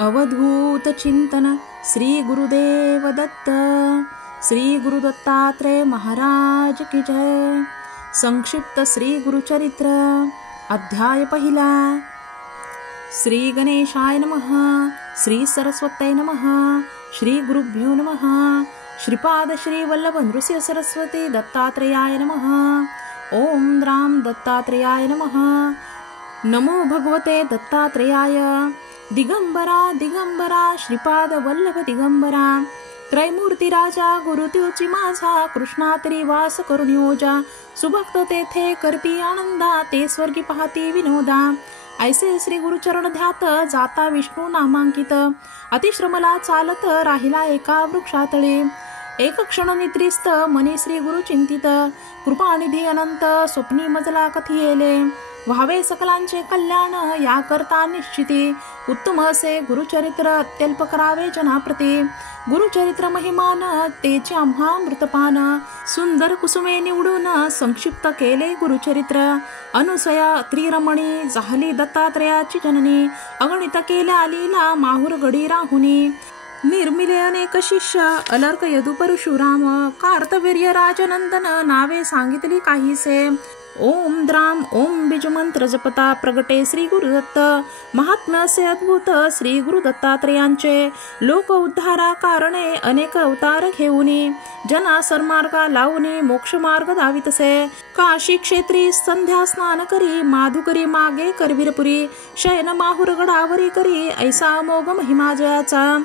अवधूत चिंतन श्री गुरुदेव दत्त। श्री गुरु दत्तात्रेय महाराज की जय। संक्षिप्त श्री गुरुचरित्र अध्याय पहिला। श्री गणेशाय नमः। श्री सरस्वत्यै नमः। श्री गुरुभ्यो नमः। श्रीपाद श्री वल्लभ नृसिंह सरस्वती दत्तात्रेयाय नमः। ओम राम दत्तात्रेयाय नमः। नमो भगवते दत्तात्रेयाय। दिगंबरा दिगंबरा श्रीपाद वल्लभ दिगंबरा। त्रैमूर्ती राजा गुरु त्योची माझा, कृष्णा तरी वास करून योजा। सुभक्त तेथे करती आनंदा, ते स्वर्गी पाहती विनोदा। ऐसे श्री गुरुचरण ध्यात, जाता विष्णू नामांकित। अतिश्रमला चालत राहिला एका वृक्षातळे। एक क्षण निद्रिस्त मनी श्री गुरु चिंतित। कृपानिधी अनंत स्वप्नी मजला कथियेले। व्हावे सकलांचे कल्याण या करता निश्चिती। उत्तम असे गुरुचरित्र अत्यल्प करावे जनाप्रती। गुरुचरित्र महिमान तेचे आम्हा मृतपान। सुंदर कुसुमे निवडून संक्षिप्त केले गुरुचरित्र। अनुसया त्रिरमणी झाली दत्तात्रेयाची जननी। अगणित केल्या लीला माहुर गडी राहुनी। निर्मिले अनेक शिष्य अलर्क यदु परशुराम। कार्तवीर्य राजनंदन नावे सांगितली काहीसे। ओम द्राम ओम बीजमंत्र जपता प्रगटे श्री गुरुदत्त। महात्म्य असे अद्भुत श्री गुरु दत्तात्रेयांचे। लोक उद्धारा कारणे अनेक अवतार घेऊनी। जना सर्मार्गा लावूनी मोक्ष मार्ग दावितसे। काशी क्षेत्री संध्या स्नान करी, माधुकरी मागे करवीरपुरी। शयन माहुर गडावरी करी, ऐसा अमोघ महिमा जयाचा।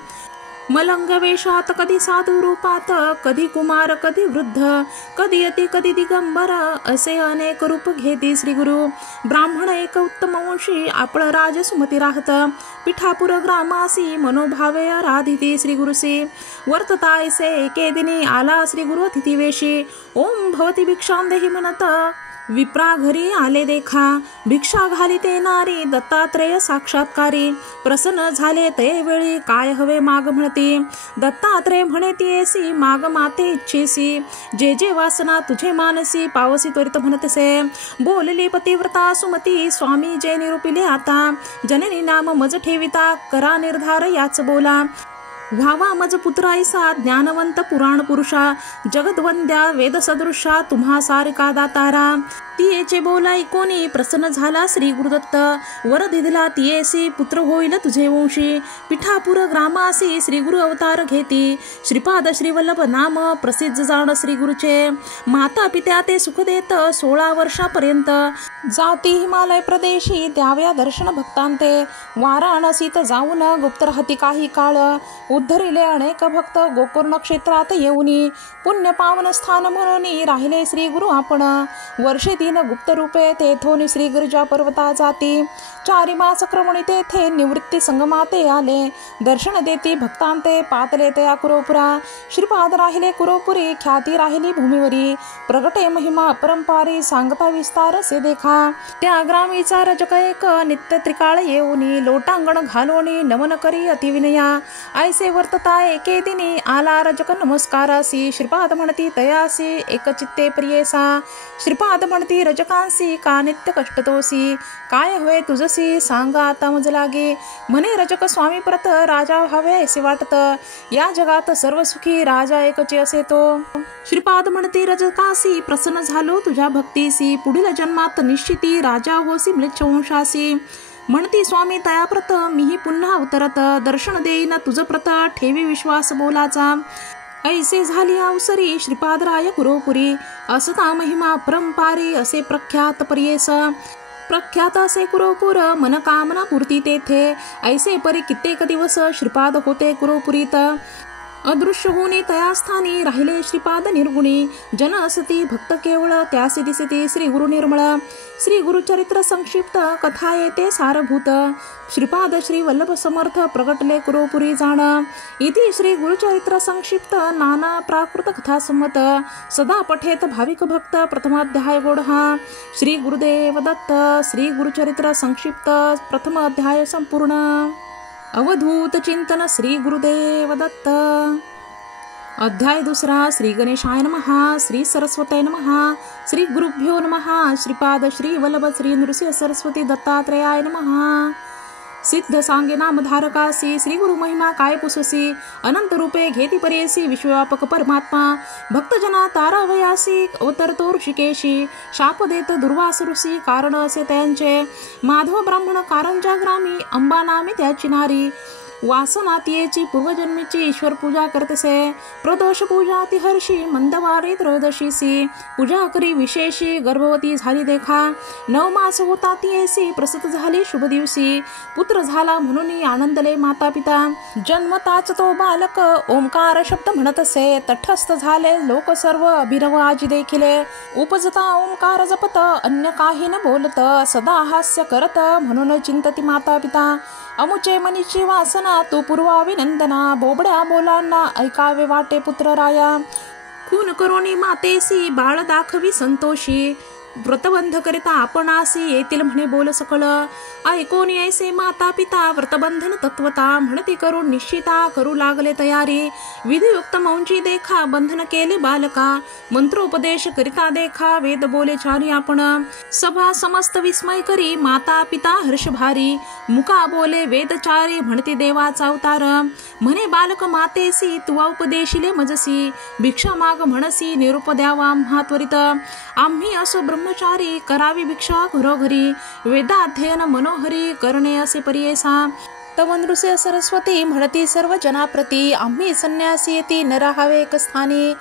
मलंग वेशात कधी साधू रूपात, कधी कुमार कधी वृद्ध, कधी यती कधी दिगंबर, असे अनेक रूप घेती श्री गुरु। ब्राह्मण एक उत्तम वंशी, आपळ राज सुमती राहत। पिठापुर ग्रामासी मनोभावे आराधिती श्री गुरुसी। वर्तता ऐसे एके दिनी आला श्री गुरु अतिथी वेशी। ओम भवती भिक्षां देहि म्हणत विप्रा घरी आले देखा। भिक्षा घाली ते नारी दत्तात्रेय साक्षात्कारी। प्रसन्न झाले ते वेळी काय हवे माग म्हणती। दत्तात्रेय म्हणे तियेसी माग माते इच्छेसी। जे जे वासना तुझे मानसी, पावसी त्वरित म्हणतसे। बोलली पतिव्रता सुमती, स्वामी जे निरूपिले आता। जननी नाम मज ठेविता, करा निर्धार याच बोला। व्हावा मज पुत्र ऐसा, ज्ञानवंत पुराण पुरुषा। जगद्वंद्या वेद सदृशा, तुम्हा सारिका दातारा। तियेचे बोला ऐकोनी प्रसन्न झाला श्री गुरुदत्त। वर दिला तियेसी पुत्र होईल तुझे वंशी। पिठापुर ग्रामासी श्री गुरु अवतार घेती। श्रीपाद श्री वल्लभ नाम प्रसिद्ध जाण श्री गुरुचे। माता पित्या ते सुख देत 16 वर्षापर्यंत। जाती हिमालय प्रदेशी, द्याव्या दर्शन भक्तांते। वाराणसीत जाऊन गुप्त राहती काही काळ। उद्धरिले अनेक भक्त गोकर्ण क्षेत्रात येऊनी। पुण्य पावन स्थान म्हणून राहिले श्री गुरु आपण। वर्षे 3 गुप्त रूपे तेथोनी श्री गिरिजा पर्वता जाती। 4 मास क्रमणी तेथे निवृत्ती संगमाते आले। दर्शन देती भक्तांते पातले त्या कुरोपुरा। श्रीपाद राहिले कुरोपुरी, ख्याती राहिली भूमीवरी। प्रगटे महिमा अपरंपारी, सांगता विस्तार से देखा। त्या ग्रामीचा रजक एक नित्य त्रिकाळ येऊनी। लोटांगण घालोनी नमन करी अतिविनया। ऐसे वर्तता एके दिनी आला रजक नमस्कारासी। श्रीपाद म्हणती तयासी एक चित्ते प्रियेसा। श्रीपाद म्हणती रजकांसी का नित्य कष्टतोसी। काय हवे तुझसी सांगा आता मज लागे। म्हणे रजक स्वामी परत राजा व्हावे असे वाटत। या जगात सर्व सुखी राजा एकचे असे तो। श्रीपाद म्हणते रजकासी प्रसन्न झालो तुझ्या भक्तीसी। पुढील जन्मात निश्चिती राजा होसी म्लेच्छवंशासी। म्हणती स्वामी तयाप्रत मीही पुन्हा अवतरत। दर्शन देईन तुझ प्रत ठेवी विश्वास बोलाचा। ऐसे झाली अवसरी श्रीपादराय कुरोपुरी। असता महिमा परंपारी असे प्रख्यात पर्येस। प्रख्यात असे कुरोपुर मनकामना पूर्ती तेथे। ऐसे परी कित्येक दिवस श्रीपाद होते कुरोपुरीत। अदृश्य होणे तयास्थानी राहिले श्रीपाद निर्गुणी। जन असती भक्त केवळ त्यासी दिसती श्री गुरु निर्मळ। श्री गुरुचरित्र संक्षिप्त कथा येते सारभूत। श्रीपाद श्री वल्लभ समर्थ प्रगटले कुरोपुरी जाण। इति श्री गुरुचरित्र संक्षिप्त नाना प्राकृत कथा संमत। सदा पठेत भाविक भक्त प्रथमाध्याय गोडहा। श्री गुरुदेव दत्त। श्री गुरुचरित्र संक्षिप्त प्रथम अध्याय संपूर्ण। अवधूत चिंतन श्री गुरुदेव दत्त। अध्याय दुसरा। श्री गणेशाय नमः। श्री सरस्वत्यै नमः। श्री गुरुभ्यो नमः। श्रीपाद श्री वल्लभ श्री नृसिंह सरस्वती दत्तात्रेयाय नमः। सिद्ध सांगे नामधारकासी श्री गुरु महिमा काय पुससी अनंत रूपे घेती परेसी विश्वव्यापक परमात्मा भक्तजना तारावयासी अवतरतो ऋषिकेशी शाप देत दुर्वास ऋषी कारण असे त्यांचे माधव ब्राह्मण कारंजा ग्रामी अंबा नामे त्याची नारी वासनातीयेची पूर्वजन्मीची ईश्वर पूजा करतसे प्रदोष पूजा ती हर्षी मंदवारी त्रयोदशीसी पूजा करी विशेषी गर्भवती झाली देखा 9 मास होता तियेसी प्रसूत झाली शुभ दिवशी पुत्र झाला म्हणून आनंदले माता पिता जन्मताच तो बालक ओंकार शब्द म्हणत असे तटस्थ झाले लोक सर्व अभिनव आजी देखिले उपजता ओंकार जपत अन्य काही न बोलत सदा हास्य करत म्हणून चिंतती माता पिता अमुचे मनीची वासना तू पूर्वाभिनंदना बोबड्या बोलांना ऐकावे वाटे पुत्र राया खून करोनी मातेसी बाळ दाखवी संतोषी व्रतबंध करिता आपणासी येतील म्हणे बोल सकळ ऐकोन ऐसे माता पिता व्रतबंधन तत्वता म्हणती करून निश्चिता करू लागले तयारी विधियुक्त मौंची देखा बंधन केले बालका मंत्रोपदेश करिता देखा वेद बोले चारी आपण सभा समस्त विस्मय करी माता पिता हर्ष भारी मुका बोले वेदचारी म्हणती देवाचा अवतार म्हणे बालक मातेसी तुवा उपदेशिले मजसी भिक्षा माग म्हणसी निरूप द्यावा आम्हा त्वरित आम्ही असो ब्रह्मचारी करावी भिक्षा घरोघरी वेदाध्ययन मनोहरी करणे असे पर्येसा तव नृस्य सरस्वती म्हणती सर्व जनाप्रती आम्ही संन्यासी येती न राहावे एक स्थानी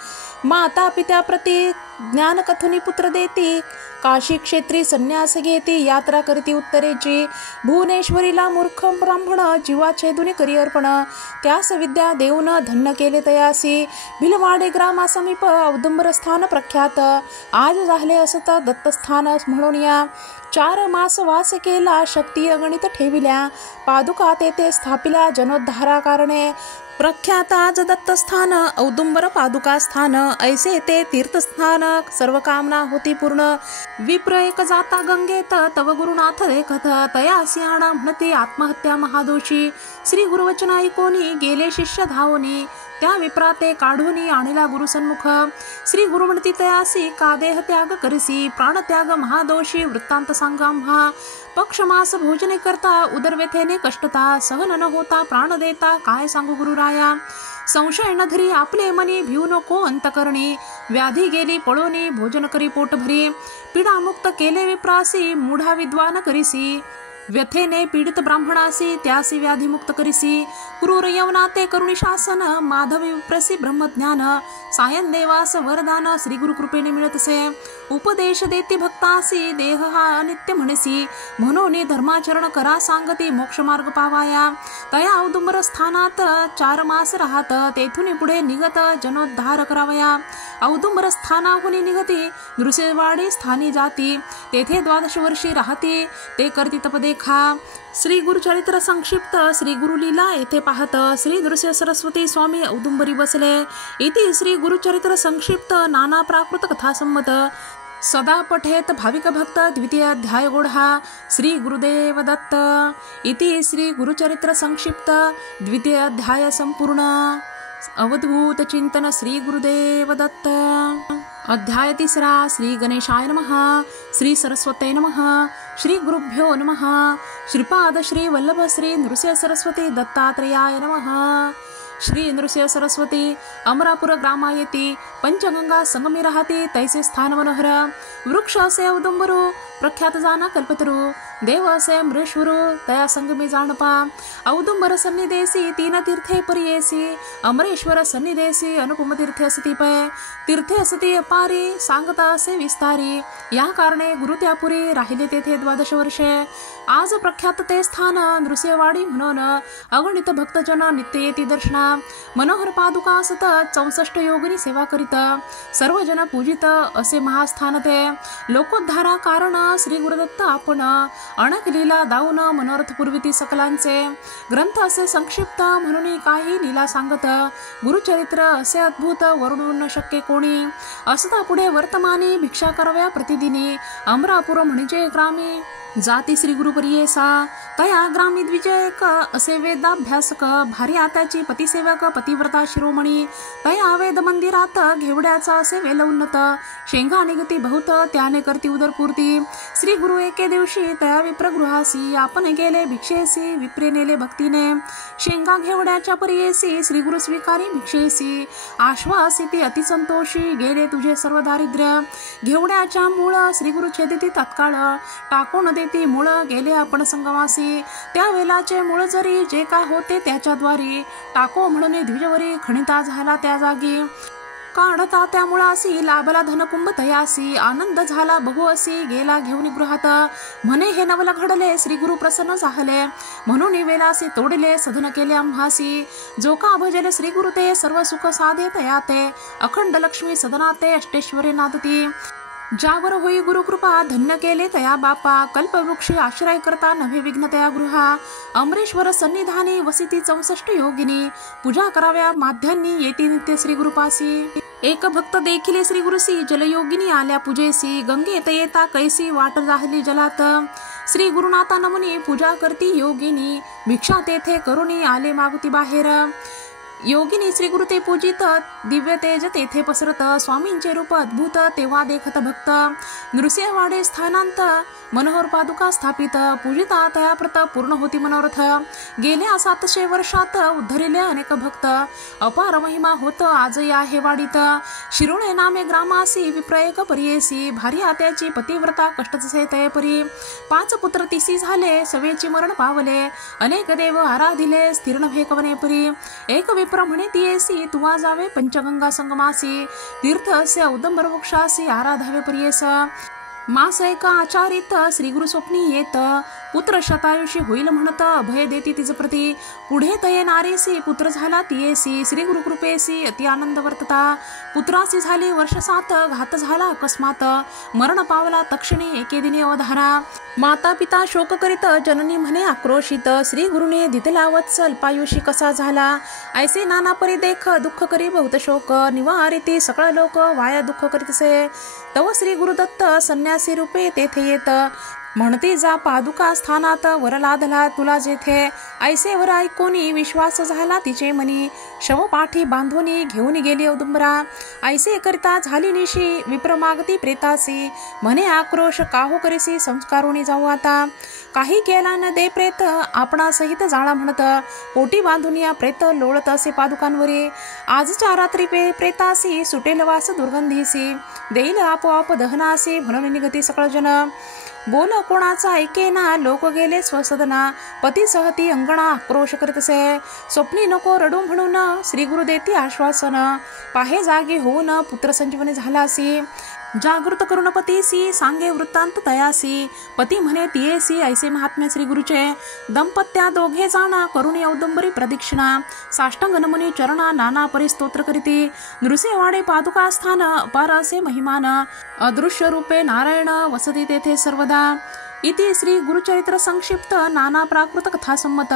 माता पित्याप्रती ज्ञान कथुनी पुत्र देती काशी क्षेत्री संन्यास घेती यात्रा करती उत्तरेची भुवनेश्वरीला मूर्ख ब्राह्मण जीवाचे दुनी करी अर्पण त्यास विद्या देऊन धन्य केले तयासी भिलवाडे ग्रामासमीप औदुंबर स्थान प्रख्यात आज झाले असत दत्तस्थान म्हणून या 4 मास वास केला शक्ती अगणित ठेविल्या पादुका तेथे स्थापिल्या जनोद्धारा कारणे प्रख्यात आज दत्तस्थान औदुंबर पादुका स्थान ऐसे ते तीर्थस्थान सर्व कामना होती पूर्ण विप्र एक जाता गंगेत तव गुरुनाथ देखत तया सिंहाणा म्हणती आत्महत्या महादोषी श्री गुरुवचन ऐकोनी गेले शिष्य धावोनी त्या विप्राते काढूनी आणला गुरुसन्मुख श्री गुरु म्हणती तयासी का देह त्याग करसी प्राणत्याग महादोषी वृत्तांत सांगाम्हा पक्षमास भोजने करता उदरव्यथेने कष्टता सहन न होता प्राण देता काय सांगू गुरुराया संशय न धरी आपले मनी भिऊ नको अंतकरणी व्याधी गेली पळोनी भोजन करी पोट भरी पीडा मुक्त केले विप्रासी मूढा विद्वान करीसी व्यथेने पीडित ब्राह्मणासी त्यासी व्याधी मुक्त करीसी क्रूर यवना ते करुणी शासन माधवी विप्रसी ब्रह्मज्ञान सायन देवास वरदान श्री गुरु कृपेने मिळतसे उपदेश देती भक्तासी देह हा अनित्य म्हणसी म्हणून धर्माचरण करा सांगती मोक्ष मार्ग पावाया तया औदुंबर स्थानात 4 मास राहत तेथून पुढे निगत जनोद्धार करावया औदुंबर स्थानाहून निगती नृसिंहवाडी स्थानी जाती तेथे 12 वर्षी राहती ते करती तपदेखा श्री गुरुचरित्र संक्षिप्त श्री गुरुलीला येथे पाहत श्री नृसिंह सरस्वती स्वामी औदुंबरी बसले इति श्री गुरुचरित्र संक्षिप्त नाना प्राकृत कथा संमत सदा पठेत भाविक भक्त द्वितीय अध्याय गोढा श्री गुरुदेव दत्त इति श्री गुरुचरित्र संक्षिप्त द्वितीय अध्याय संपूर्ण अवधूत चिंतन श्री गुरुदेव दत्त अध्याय 3 श्री गणेशाय नमः श्री सरस्वते नमः श्री गुरुभ्यो नमः श्रीपाद श्री वल्लभ श्री नृसिंह सरस्वती दत्तात्रेयाय नमः श्री नृसिंह सरस्वती अमरापुर ग्रामा येती पंचगंगा संगमी राहती तैसे स्थान मनोहर वृक्ष असे औदुंबरू प्रख्यात जाना कल्पतरू देव असे अमरेश्वरू तया संगमी जाणपा औदुंबर सन्निदेसी 3 तीर्थे पर्येसी अमरेश्वर सन्निदेसी अनुपम तीर्थे असती पय तीर्थे असती अपारी सांगता असे विस्तारी या कारणे गुरु त्यापुरी राहिले तेथे 12 वर्षे आज प्रख्यात ते स्थान नृसिंहवाडी म्हणून अगणित भक्तजन नित्य येती दर्शना मनोहर पादुका सतत 64 योगिनी सेवा करीत सर्वजन पूजित असे महास्थान ते लोकोद्धारा कारण श्री गुरुदत्त आपण अनेक लीला दाऊन मनोरथ पुरविती सकलांचे ग्रंथ असे संक्षिप्त म्हणून काही लीला सांगत गुरुचरित्र असे अद्भुत वर्णून न शक्य कोणी असता पुढे वर्तमानी भिक्षा कराव्या प्रतिदिनी अमरापुर म्हणजे ग्रामी जाती श्री गुरुपरियेसा तया ग्रामी द्विजयक असे वेदाभ्यासक भारी आत्याची पतिसेवक पतिव्रता शिरोमणी तया वेद मंदिरात घेवड्याचा असे वेल उन्नत शेंगा निगती बहुत त्याने करती उदरपूर्ती श्री गुरु एके दिवशी तया विप्रगृहासी आपण गेले भिक्षेसी विप्रे नेले भक्तीने शेंगा घेवड्याच्या परियेसी श्री गुरु स्वीकारी भिक्षेसी आश्वासिती अतिसंतोषी गेले तुझे सर्व दारिद्र्य घेवड्याच्या मूळ श्री गुरु छेदिती तत्काळ टाकून देती मूळ गेले आपण संगमासी त्या वेलाचे मूळ जरी जे काय होते त्याच्याद्वारे टाको म्हणून द्विजवरी खणिता झाला त्या जागी काढता त्या मुळासी लाभला धनकुंभ तयासी आनंद झाला बहु असी गेला घेऊन गृहात म्हणे हे नवल घडले श्री गुरु प्रसन्न झाले म्हणून वेलासी तोडले सधन केले आम्हासी जो का भजले श्री गुरु ते सर्व सुख साधे तयाते अखंड लक्ष्मी सदनाते अष्टेश्वरी नादती ज्यावर होई गुरुकृपा धन्य केले तया बापा कल्पवृक्षी आश्रय करता नव्हे विघ्न तया गृहा अमरेश्वर सन्निधानी वसिती 64 योगिनी पूजा कराव्या माध्यांनी येती नित्य श्री गुरुपासी एक भक्त देखिले श्री गुरुसी जलयोगिनी आल्या पूजेसी गंगेत येता कैसी वाट राहिली जलात श्री गुरुनाथा नमुनी पूजा करती योगिनी भिक्षा तेथे करुणी आले मागुती बाहेर योगिनी श्री गुरु ते पूजित दिव्य तेज तेथे पसरत स्वामींचे रूप अद्भुत तेव्हा देखत भक्त नृसिंहवाडे स्थानांत मनोहर पादुका स्थापित पूजिता तया प्रत पूर्ण होती मनोरथ गेल्या 700 वर्षात उद्धरिले अनेक भक्त अपार महिमा होत आजही आहे वाडीत शिरोळे नामे ग्रामासी विप्रयक परियेसी भारी आत्याची पतिव्रता कष्टचे तये परी 5 पुत्र तिसी झाले सवेची मरण पावले अनेक देव आराधिले स्थिर नव्हे कवने परी एक विप्र म्हणे तियेसी तुवा जावे पंचगंगा संगमासी तीर्थ असे औदंबर वृक्षासी आराधावे परियेस मास एका आचारित श्री गुरु स्वप्नी येत पुत्र शतायुषी होईल म्हणत अभय देती तिज प्रती पुढे तये नारीसी पुत्र झाला तियेसी श्री गुरु कृपेसी अति आनंद वर्तता पुत्रासी झाली वर्ष 7 घात झाला अकस्मात मरण पावला तक्षणी एके दिनी अवधाना माता पिता शोक करीत जननी म्हणे आक्रोशित श्री गुरुने दितला वत्स अल्पायुषी कसा झाला ऐसे नाना परी देख दुःख करी बहुत शोक निवारिती सकळ लोक वाया दुःख करीतसे तव श्री गुरुदत्त संन्यासी रूपे तेथे येत म्हणती जा पादुका स्थानात वर लादला तुला जेथे ऐसे वर ऐकोनी विश्वास झाला तिचे मनी शव पाठी बांधोनी घेऊन गेली औदुंबरा ऐसे करिता झाली निशी विप्र मागती प्रेतासी म्हणे आक्रोश काहो करीसी संस्कारोनी जाऊ आता काही केला न दे प्रेत आपणा सहित जाळा म्हणत पोटी बांधून या प्रेत लोळत असे पादुकांवरी आजच्या रात्री प्रेतासी सुटेल वास दुर्गंधीसी देईल आपोआप दहनासी म्हणून निगती सकळ जन बोल कोणाचा ऐकेना लोक गेले स्वसदना पती सहती अंगणा आक्रोश करीतसे स्वप्नी नको रडू म्हणून श्री गुरु देती आश्वासन पाहे जागी होऊन पुत्र संजीवनी झालासी जागृत करुण पतीसी सांगे वृत्तांत तयासी पती म्हणे तियेसी ऐसे महात्म्य श्री गुरुचे दंपत्या दोघे जाणा करुणी औदुंबरी प्रदक्षिणा साष्टांग नमुनी चरणा नाना परी स्तोत्र करीती नृसिंहवाडे पादुका स्थान अपार असे महिमान अदृश्य रूपे नारायण वसती तेथे सर्वदा इति श्री गुरुचरित्र संक्षिप्त नाना प्राकृत कथा संमत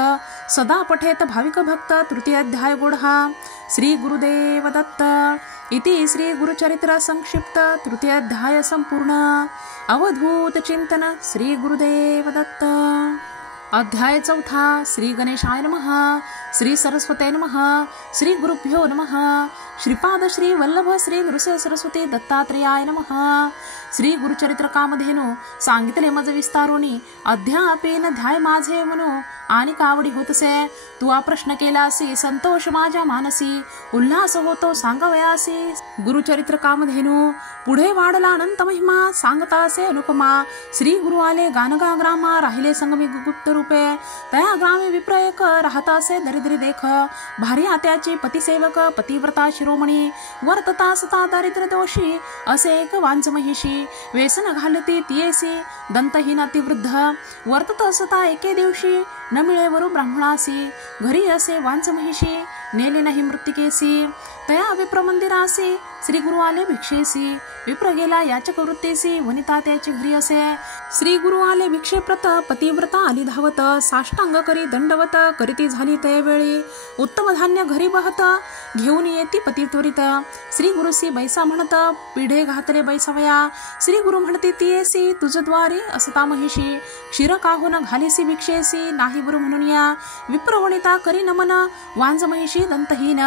सदा पठेत भाविक भक्त तृतीय अध्याय गोढा श्री गुरुदेव दत्त इति श्री गुरुचरित्र संक्षिप्त तृतीय अध्याय संपूर्ण अवधूत चिंतन श्री गुरुदेव दत्त अध्याय 4 श्री गणेशाय नमः श्री सरस्वते नमः श्री गुरुभ्यो नमः श्रीपाद श्री वल्लभ श्री नृसिंह सरस्वती दत्तात्रेयाय नमः श्री गुरुचरित्र कामधेनु सांगितले मज विस्तारोनी अध्यापेन ध्याय माझे म्हणू आणि कावडी होतसे तू हा प्रश्न केलासी संतोष माझ्या मानसी उल्हास होतो सांगवयासी गुरुचरित्र कामधेनु पुढे वाढला अनंत महिमा सांगता असे अनुपमा श्री गुरु आले गानगा ग्रामा राहिले संगमी गुप्त रूपे तया ग्रामे विप्रयक राहता असे दरिद्री देख भारी आत्याची पतिसेवक पतिव्रता शिरोमणी वर्तता सता दारिद्र्य दोषी असे एक वांच महिषी व्यसन घालती तियेसी दंतहीन अतिवृद्ध वर्तत असता एके दिवशी न मिळे वरु ब्राह्मणासी घरी असे वांच महिषी नेले नाही मृत्तिकेसी तया विप्र मंदिरासी श्री गुरु आले भिक्षेसी, विप्र गेला याचक वृत्तेसी, वनिता त्याची घरी असे. श्री गुरु आले भिक्षेप्रत, पतिव्रता आली धावत, साष्टांग करी दंडवत, करीती झाली तयवेळी. उत्तम धान्य घरी बहत, घेऊन येती पती त्वरित. श्री गुरुसी बैसा म्हणत, पिढे घातले बैसावया. श्री गुरु म्हणते तियेसी, तुझ द्वारे असता महिषी. क्षीर काहून घालीसी भिक्षेसी, नाही गुरु म्हणून या. विप्र वनिता करी नमन, वांज महिषी दंतहीन.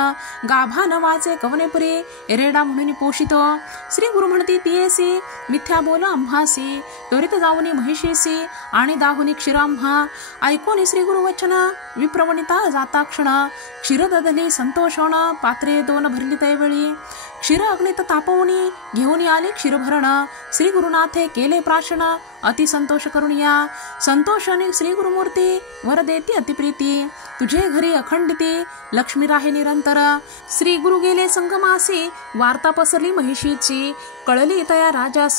गाभा न वाचे कवनेपुरी, एरेडा म्हणून पोषितो. श्री गुरु म्हणती तियेसी, मिथ्या बोल आम्हासी. त्वरित जाऊनी महिषीसी, आणि दाहुनी क्षीराम्हा. ऐकून श्री गुरु वचन, विप्रवनिता जाता क्षण. क्षीर दधली संतोषण, पात्रे दोन भरली तैवेळी. क्षीर अग्नित तापवणी, घेऊन आले क्षीरभरण. श्री गुरुनाथे केले प्राशन, अति संतोष करून या. संतोषाने श्री गुरुमूर्ती, वर देती अतिप्रीती. तुझे घरी अखंडिती, लक्ष्मी राहे निरंतर. श्री गुरु गेले संगमासी, वार्ता पसरली महिषीची. कळली तया राजास,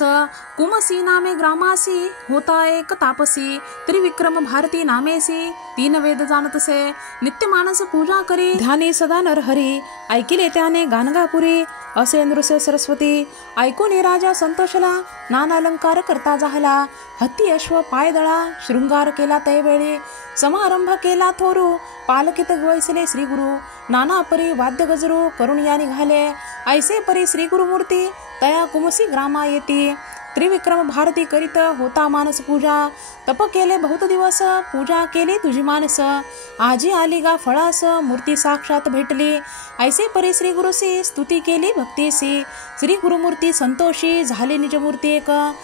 कुमसी नामे ग्रामासी. होता एक तापसी, त्रिविक्रम भारती नामेसी. तीन वेद जाणतसे, नित्य मानस पूजा करी. ध्यानी सदा नरहरी, ऐकिले त्याने गाणगापुरी. असे नृस्य सरस्वती, ऐकून राजा संतोषला. नाना अलंकार करता झाला, हत्ती अश्व पायदळा. शृंगार केला तैवेळी, समारंभ केला थोरू. पालकित वैसले श्री गुरु, नाना परी वाद्य गजरू. करून या निघाले, ऐसे परी श्री गुरुमूर्ती. तया कुमसी ग्रामा येती. त्रिविक्रम भारती करीत, होता मानस पूजा. तप केले बहुत दिवस, पूजा केली तुझी मानस. आजी आली गा फळास, मूर्ती साक्षात भेटली. ऐसे परी श्री गुरुसी, स्तुती केली भक्तीसी. श्री गुरुमूर्ती संतोषी, झाले निजमूर्ती एक.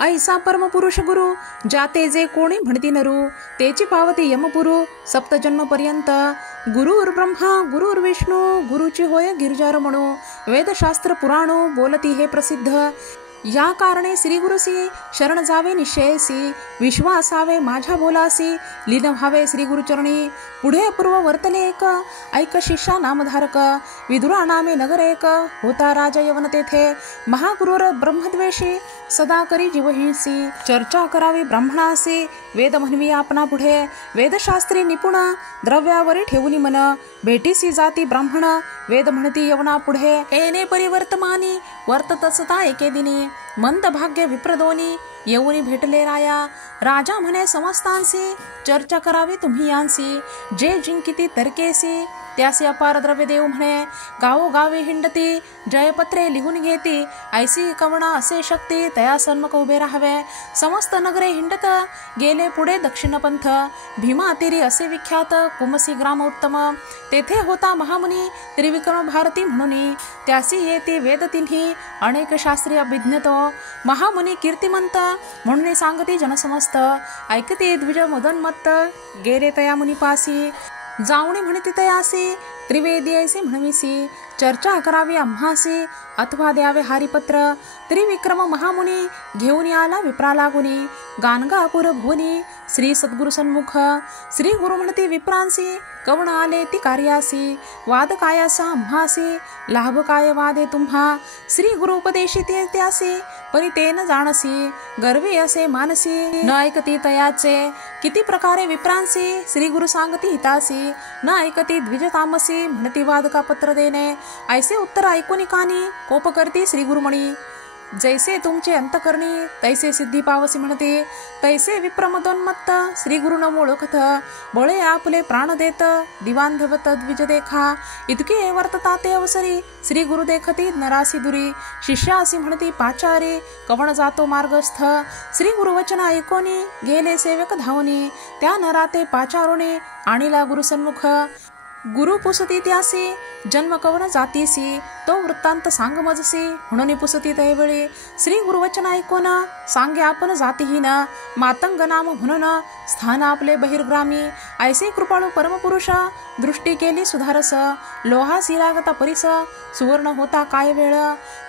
ऐसा परमपुरुष गुरु, जाते जे कोणी म्हणती नरू. तेची पावती यमपुरू, सप्तजन्म पर्यंत. गुरुर् ब्रह्मा गुरुर्विष्णू, गुरुची होय गिरिजार म्हणू. वेदशास्त्र पुराणो, बोलती हे प्रसिद्ध. या कारणे श्री गुरुसी, शरण जावे निश्चयसी. विश्वासावे माझ्या बोलासी, लीन व्हावे श्री गुरुचरणी. पुढे अपूर्व वर्तले एक, ऐक शिष्या नामधारक. विदुरा नामे नगर एक, होता राजा यवन तेथे. महागुरुर ब्रह्मद्वेषी, सदा करी जीवहिंसी. चर्चा करावी ब्राह्मणासी, वेद म्हणवी आपणा पुढे. वेदशास्त्री निपुण, द्रव्यावरी ठेवून मन. भेटीसी जाती ब्राह्मण, वेद म्हणती यवना पुढे. येणे परिवर्तमानी, वर्ततसता एके दिनी. मंद भाग्य विप्रदोनी, येऊनी भेटले राया. राजा म्हणे समस्तांसी, चर्चा करावी तुम्ही यांसी. जे जिंकिती तर्केसी, त्यासी अपार द्रव्य देव म्हणे. गावोगावी हिंडती, जयपत्रे लिहून घेती. ऐसी कवणा असे शक्ती, तया सन्मुख उभे राहावे. समस्त नगरे हिंडत, गेले पुढे दक्षिण पंथ. भीमा तीरी असे विख्यात, कुमसी ग्राम उत्तम. तेथे होता महामुनी, त्रिविक्रम भारती म्हणून. त्यासी येते वेद तिन्ही, अनेक शास्त्री अभिज्ञतो. महामुनी कीर्तिमंत, म्हणून सांगती जनसमस्त. ऐकते द्विज मदन्मत्त, गेले तया मुनिपासी. जावणी म्हणती तयासी, त्रिवेदी ऐसे म्हणविसी. चर्चा करावी आम्हासी, अथवा द्यावे हारिपत्र. त्रिविक्रम महामुनी, घेऊन आला विप्रा लागुनी. गाणगापूर भुवनी, श्री सद्गुरु सन्मुख. श्री गुरु म्हणती विप्रांसी, कवण आले ती कार्यासी. वाद कायासा आम्हासी, लाभ काय वादे तुम्हा. श्री गुरु उपदेशी ते त्यासी, परी ते न जाणसी. गर्वी असे मानसी, न ऐकती तयाचे. किती प्रकारे विप्रांसी, श्री गुरु सांगती हितासी. न ऐकती द्विज तामसी, म्हणती वाद का पत्र देणे. ऐसे उत्तर ऐकून कानी, कोप करती श्री गुरुमणी. जैसे तुमचे अंतकरणी, तैसे सिद्धी पावसी म्हणते. तैसे विप्रमदोन्मत्त, श्री गुरु न ओळखत. बळे आपले प्राण देत, दिवांधवत द्विज देखा. इतके वर्तता ते अवसरी, श्री गुरु देखती नरासी दुरी. शिष्यासी म्हणती पाचारी, कवण जातो मार्गस्थ. श्री गुरु वचन ऐकोनी, गेले सेवक धावनी. त्या नराते पाचारोने, आणिला गुरु सन्मुख. गुरु पुसती त्यासी, जन्म कवन जातीसी. तो वृत्तांत सांग मजसी, म्हणून पुसती तैवेळी. श्री गुरुवचन ऐकून, सांगे आपण जातीहीन. मातंग नाम म्हणून, स्थान आपले बहिर्ग्रामी. ऐसे कृपाळू परमपुरुष, दृष्टी केली सुधारस. लोहा शिरागता परिस, सुवर्ण होता काय वेळ.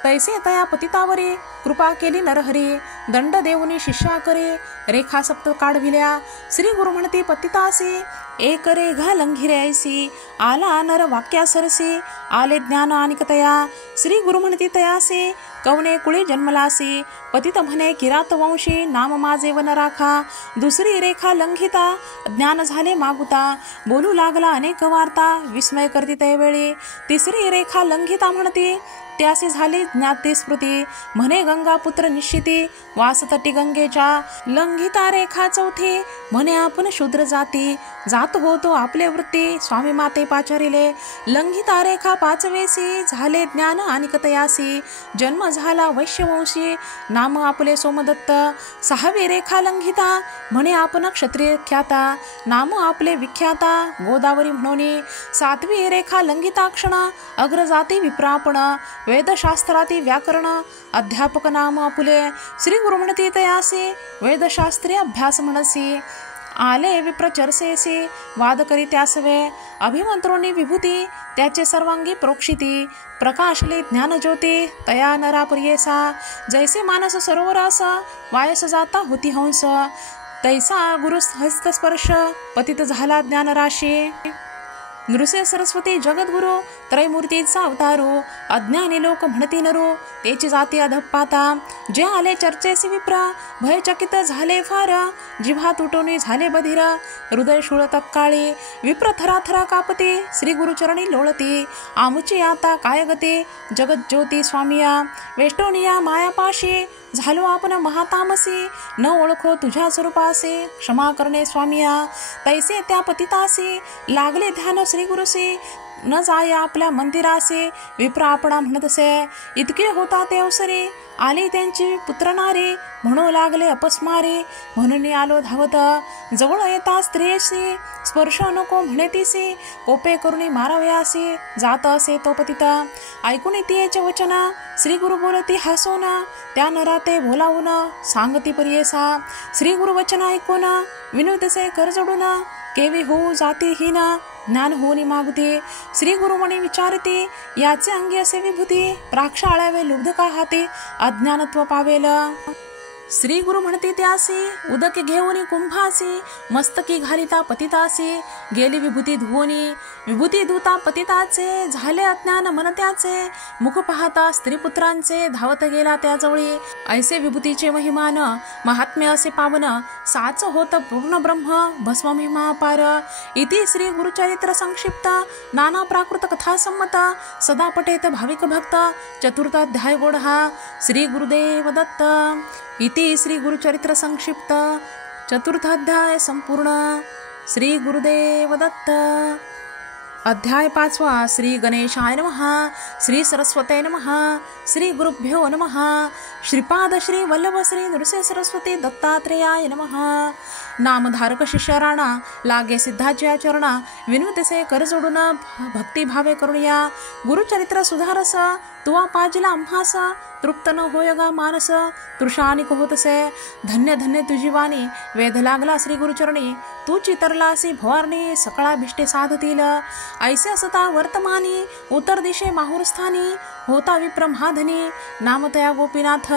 तैसे तया पतितावरी, कृपा केली नरहरी. दंड देऊनी शिष्या करे, रेखा सप्त काढविल्या. श्री गुरु म्हणती पतितासी, एक रेघा लंघिरे ऐसी. आला नर वाक्या सरसी, आले ज्ञान अनिक तया. श्री गुरु म्हणती तयासी, कवने कुळी जन्मलासी, पतित म्हणे किरात वंशी, नाम माझे वन राखा. दुसरी रेखा लंघिता, ज्ञान झाले मागुता, बोलू लागला अनेक वार्ता, विस्मय करती त्यावेळी. तिसरी रेखा लंघिता म्हणती, त्यासे झाले ज्ञाते स्मृती, म्हणे गंगा पुत्र निश्चिती, वासतटी गंगेच्या. लंघिता रेखा चौथी, म्हणे आपण शूद्र जाती, जात होतो आपले वृत्ती, स्वामी माते पाचारिले. लंघिता रेखा पाचवेसी, झाले ज्ञान आणि कतयासी, जन्म झाला वैश्यवंशी, नाम आपले सोमदत्त. सहावी रेखा लंघिता, म्हणे आपण क्षत्रिय ख्याता, नाम आपले विख्याता, गोदावरी म्हणून. सातवी रेखा लंघिताक्षण, अग्रजाती विप्रापण, वेदशास्त्राती व्याकरण, अध्यापक नाम आपुले. श्री गुरु म्हणती तयासी, वेदशास्त्री अभ्यास म्हणसी, आले विप्र चर्सेसी, वाद करी त्यासवे. अभिमंत्रोनी विभूती, त्याचे सर्वांगी प्रोक्षिती, प्रकाशले ज्ञानज्योती, तया नरा प्रियेसा. जैसे मानस सरोवरास, वायस जाता होती हंस, तैसा गुरु हस्तस्पर्श, पतित झाला ज्ञानराशी. नृसिंह सरस्वती जगद्गुरु, त्रैमूर्तीचा अवतारो, अज्ञानी लोक म्हणती नरो, तेची जाती अधपाता. जे आले चर्चेसी विप्र, भयचकित झाले फार, जिव्हा तुटोनी झाले बधीर, हृदय शूळ तत्काळी. विप्र थराथरा कापती, श्री गुरुचरणी लोळती, आमुची आता काय गती, जगत ज्योती स्वामिया. वेष्टोनिया मायापाशी, झालो आपण महातामसी, न ओळखो तुझ्या स्वरूपासी, क्षमा करणे स्वामिया. तैसे त्या पतितासी, लागले ध्यान श्री गुरुसी, न जाय आपल्या मंदिरासी, विप्र आपणा म्हणतसे. इतके होता ते अवसरी, आली त्यांची पुत्रनारी, म्हणू लागले अपस्मारी, म्हणून आलो धावत. जवळ येता स्त्रियेशी, स्पर्श नको म्हणे तिसी, कोपे करुणी माराव्यासी, जात असे तो पतिता. ऐकून तियेचे वचन, श्री गुरु बोलती हसून, त्या नराते बोलावून, सांगती परियेसा. श्री गुरु वचन ऐकून, विनुतसे कर जोडून, केवी होऊ जातीहीन, ज्ञान होनी मागुती. श्री गुरुमणी विचारती, याचे अंगी असे विभूती, प्राक्षाळावे लुब्ध का हाती, अज्ञानत्व पावेल. श्री गुरु म्हणते त्यासी, उदके घेऊनी कुंभासी, मस्तकी घालिता पतितासी, गेली विभूती धुवोनी. विभूती धुता पतिताचे, झाले अज्ञान मन त्याचे, मुख पाहता स्त्रीपुत्रांचे, धावत गेला त्याजवळी. ऐसे विभूतीचे महिमान, महात्म्य असे पावन, साच होत पूर्ण ब्रह्म, भस्म महिमा अपार. इति श्री गुरुचरित्र संक्षिप्त, नाना प्राकृत कथा संमत, सदा पठेत भाविक भक्त, चतुर्थाध्याय गोढा. श्री गुरुदेव दत्त. इति श्री गुरुचरित्र संक्षिप्त, चतुर्थाध्याय संपूर्ण. श्री गुरुदेव दत्त. अध्याय 5. श्री गणेशाय नमः. श्री सरस्वते नमः. श्री गुरुभ्यो नमः. श्रीपाद श्री वल्लभ श्री नृसिंह सरस्वती दत्तात्रेयाय नमः. नामधारक शिष्य राणा, लागे सिद्धाच्या चरणा, विनुतसे कर जोडून, भक्तिभावे करुणिया. गुरुचरित्र सुधारस, तुवा पाजिला आम्हास, तृप्त न होय गा मानस, तृषानिक होतसे. धन्य धन्य तुझी वाणी, वेध लागला श्री गुरुचरणी, तू चितरलासी भवारणी, सकळा भिष्टे साधतील. ऐसे असता वर्तमानी, उत्तर दिशे माहुरस्थानी, होता विप्र महाधनी, नाम तया गोपीनाथ.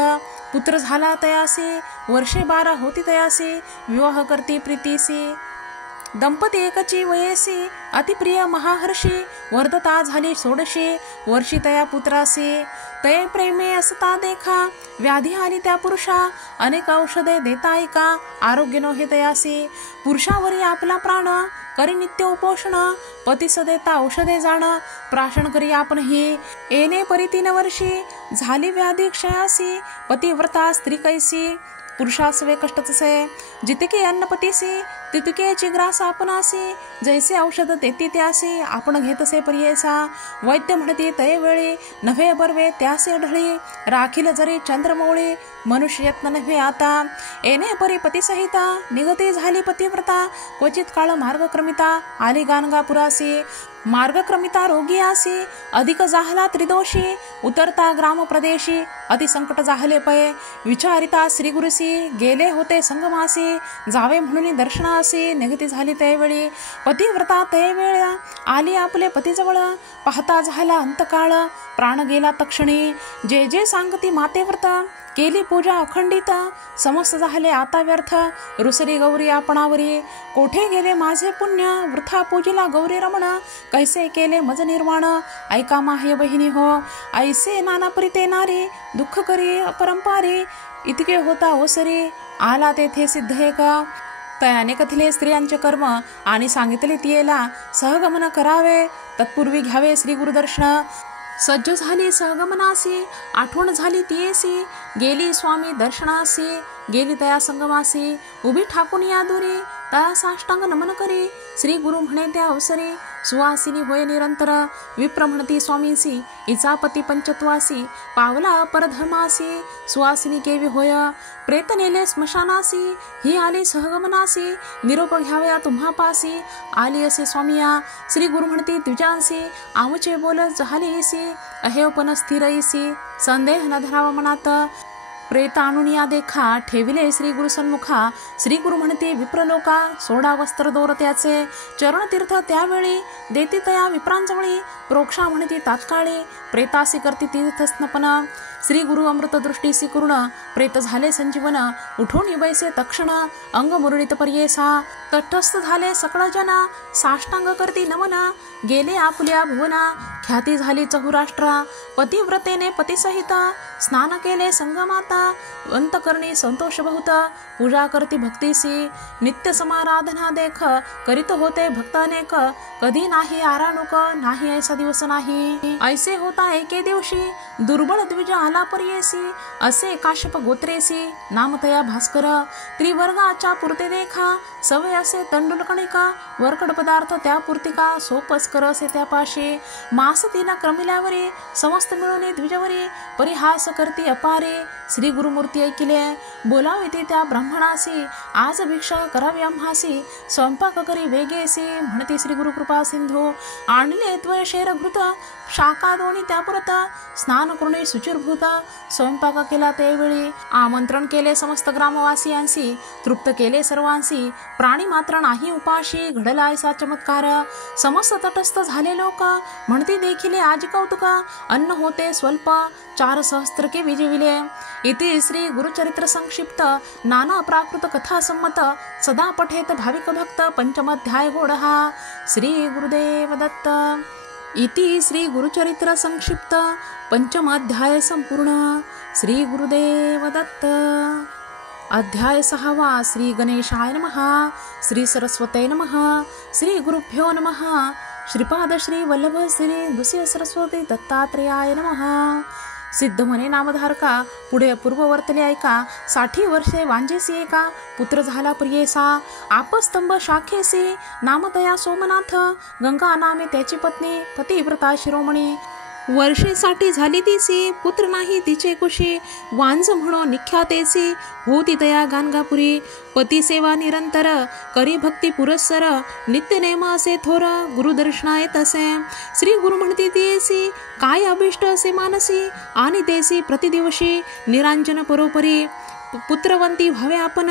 पुत्र झाला तयासी, वर्षे 12 होती तयासी, विवाह करती प्रीतीसी. दंपती एकची वयेसी, अतिप्रिय महाहर्षी, वर्धता झाली 16 वर्षी तया पुत्रासी. तये प्रेमे असता देखा, व्याधी आली त्या पुरुषा, अनेक औषधे देता ऐका, आरोग्य नोहे तयासी. पुरुषावरी आपला प्राण, करी नित्य उपोषण, पतीस देता औषधे जाण, प्राशन करी आपणही. येणे परी 3 वर्षी, झाली व्याधी क्षयासी, पतिव्रता स्त्री कैसी. पुरुषासवे कष्ट तसे, जितके अन्नपतीसी, तितकेची ग्रास आपणासी, जैसे औषध देती त्यासी, आपण घेतसे परियेसा. वैद्य म्हणती तये वेळी, नव्हे बर्वे त्यासे ढळी, राखील जरी चंद्रमौळी, मनुष्य यत्न नव्हे आता. येणे परी पतिसहिता, निगती झाली पतिव्रता, क्वचित काळ मार्गक्रमिता, आली गाणगापुरासी. मार्गक्रमिता रोगी आसी, अधिक जाहला त्रिदोषी, उतरता ग्राम प्रदेशी, अतिसंकट जाहले पये. विचारिता श्री गुरुसी, गेले होते संगमासी, जावे म्हणून दर्शनासी, निगती झाली त्यावेळी. पतिव्रता त्यावेळ आली आपले पतीजवळ, पाहता झाला अंतकाळ, प्राण गेला तक्षणी. जे जे सांगती माते व्रत, केली पूजा अखंडित, समस्त झाले आता व्यर्थ. रुसरी गौरी आपणावरी, कोठे गेले माझे पुण्य, वृथा पूजिला गौरी रमण. कैसे केले मज निर्माण, ऐका माहे बहिणी हो. ऐसे नाना परिते नारी, दुःख करी अपरंपारी. इतके होता ओसरी, आला तेथे सिद्ध एक. तयाने कथिले स्त्रियांचे कर्म, आणि सांगितले तियेला सहगमन करावे. तत्पूर्वी घ्यावे श्री गुरुदर्शन. सज्ज झाली सहगमनासी, आठवण झाली तियेसी. गेली स्वामी दर्शनासी, गेली तया संगमासी. उभी ठाकून या दुरी, तया साष्टांग नमन करी. श्री गुरु म्हणे त्या अवसरी, सुवासिनी होय निरंतर. विप्र म्हणती स्वामींसी, इचा पती पंचत्वासी. पावला परधर्मासी, सुवासिनी केवी होय. प्रेत नेले स्मशानासी, ही आली सहगमनासी. निरोप घ्यावया तुम्हा पासी, आली असे स्वामिया. श्री गुरु म्हणती द्विजांसी, आमचे बोल झालीसी. अहेवपन स्थिरईसी, संदेह न धरावा मनात. प्रेत आणून या देखा, ठेविले श्री गुरु सन्मुखा. श्री गुरु म्हणते विप्रलोका, सोडा वस्त्र दोर त्याचे. चरणतीर्थ त्यावेळी, देती तया विप्रांजवळी. प्रोक्षा म्हणती तात्काळी, प्रेतासी करती तीर्थ स्नपन. श्री गुरु अमृत दृष्टीसी कुर्ण, प्रेत झाले संजीवन. उठून बैसे तक्षण, अंग मुरळीत पर्येसा. तटस्थ झाले सकळ जन, साष्टांग करती नमन. गेले आपुल्या भुवना, ख्याती झाली चहुराष्ट्रा. पतिव्रतेने पतिसहित, स्नान केले संगमाता. अंतकरणी संतोष बहुत, पूजा करती भक्तीसी. नित्य समाराधना देख, करीत होते भक्त अनेक. कधी नाही आराणुक, नाही ऐसा दिवस नाही. ऐसे होता एके दिवशी, दुर्बळ द्विज आला पर्येसी. असे काश्यप गोत्रेसी, नाम तया भास्कर. त्रिवर्गाच्या पुरते देखा, सवय असे तंडुल कणिका. वरकड पदार्थ त्या पुर्तिका, सोपस्कर असे त्यापाशी. मास तिला क्रमिल्यावरी, समस्त मिळून द्विजवरी. परिहास करती अपारे, श्री गुरुमूर्ती ऐकिले. बोलावे ते त्या ब्राह्मणासी, आज भिक्षा करावी आम्हासी. स्वयंपाक करी वेगेसी, म्हणती श्री गुरु कृपा सिंधू. आणले द्वय शेर घृत, शाखा दोन्ही त्यापुरत. स्नान करुणी सुचिरभूत, स्वयंपाक केला त्यावेळी. आमंत्रण केले समस्त ग्रामवासियांसी, तृप्त केले सर्वांसी. प्राणी मात्र नाही उपाशी, घडला ऐसा चमत्कार. समस्त तटस्थ झाले लोक, म्हणती देखिले आज कौतुक. अन्न होते स्वल्प, 4 सहस्त्रके विजविले. इति श्री गुरुचरित्र संक्षिप्त नाना प्राकृत कथा संमत. सदा पठेत भाविक भक्त, पंचमाध्याय गोडहा. श्री गुरुदेव दत्त. इति श्री गुरुचरित्र संक्षिप्त पंचमाध्याय संपूर्ण. श्री गुरुदेव दत्त. अध्याय 6. श्री गणेशाय नमः. श्री सरस्वते नमः. श्री गुरुभ्यो नमः. श्रीपाद श्री वल्लभ श्री नृसिंह सरस्वती दत्तात्रेयाय नमः. सिद्ध म्हणे नामधारका, पुढे पूर्ववर्तले ऐका. 60 वर्षे वांजेसी एका, पुत्र झाला प्रियेसा. आपस्तंभ शाखेसी, नामतया सोमनाथ. गंगा नामे त्याची पत्नी, पतिव्रता शिरोमणी. वर्षेसाठी झाली तिसी, पुत्र नाही तिचे कुशी. वांज म्हणो निख्यातेसी, होती तया गाणगापुरी. पतिसेवा निरंतर, करी भक्ती पुरस्सर. नित्य नेम असे थोर, गुरुदर्शना येत असे. श्री गुरु म्हणती तियेसी, काय अभिष्ट असे मानसी. आणि तेसी प्रतिदिवशी, निरांजन परोपरी. पुत्रवंती व्हावे आपण,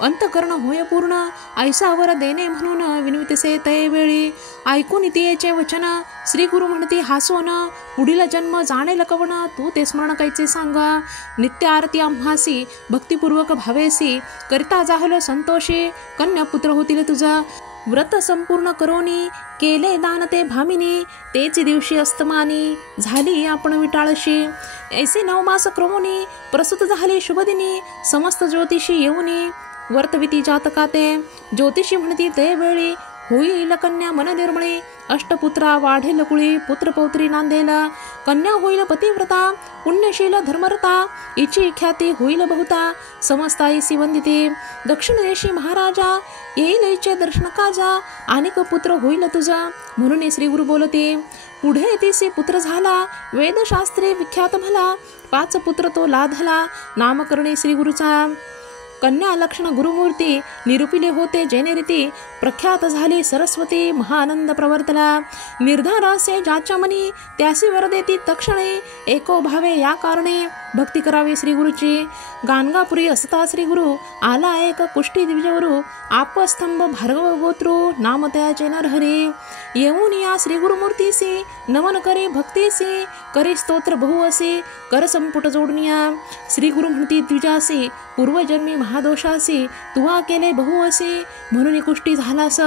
अंतकरण होय पूर्ण. ऐसा वर देणे म्हणून, विनवितसे तये वेळी. ऐकून तियेचे वचन, श्री गुरु म्हणती हासोन. पुढील जन्म जाणे लकवण, तू ते स्मरण कैचे सांगा. नित्य आरती आम्हासी, भक्तिपूर्वक भावेसी. करिता जाहलो संतोषी, कन्या पुत्र होतील तुझा. व्रत संपूर्ण करोनी, केले दान ते भामिनी. तेच दिवशी अस्तमानी, झाली आपण विटाळशी. ऐसे 9 मास क्रमोनी, प्रसूत झाली शुभदिनी. समस्त ज्योतिषी येऊनी, वर्तविती जातकाते. ज्योतिषी म्हणती ते वेळी, होईल कन्या मन निर्मळी. अष्टपुत्रा वाढेल कुळी, पुत्रपौत्री नांदेल. कन्या होईल पतिव्रता, पुण्यशील धर्मरता. इची ख्याती होईल बहुता, समस्ताईसी वंदिती. दक्षिण देशी महाराजा, येईल इचे दर्शन काजा. अनेक पुत्र होईल तुझा, म्हणून श्री गुरु बोलते. पुढे तिसी पुत्र झाला, वेदशास्त्री विख्यात भला. 5 पुत्र तो लाधला, नामकरणी श्री गुरुचा. कन्या लक्षण गुरुमूर्ती निरूपिले होते जेणे रीती प्रख्यात झाली सरस्वती महानंद प्रवर्तला निर्धार असे ज्याच्या मनी त्यासी वर देती तक्षणे एको भावे या कारणे भक्ती करावी श्री गुरुची गाणगापुरी असता श्री गुरु आला एक कुष्टी द्विजवरू आपस्तंभ भार्गव गोत्रू नाम त्याचे नरहरी येऊन या श्री गुरुमूर्तीसी नमन करे भक्तीसी करे स्तोत्र बहु असे कर संपुट जोडनिया श्री गुरु म्हणती द्विजासी पूर्वजन्मी महादोषासी तुवा केले बहु असे म्हणून कुष्टी झालास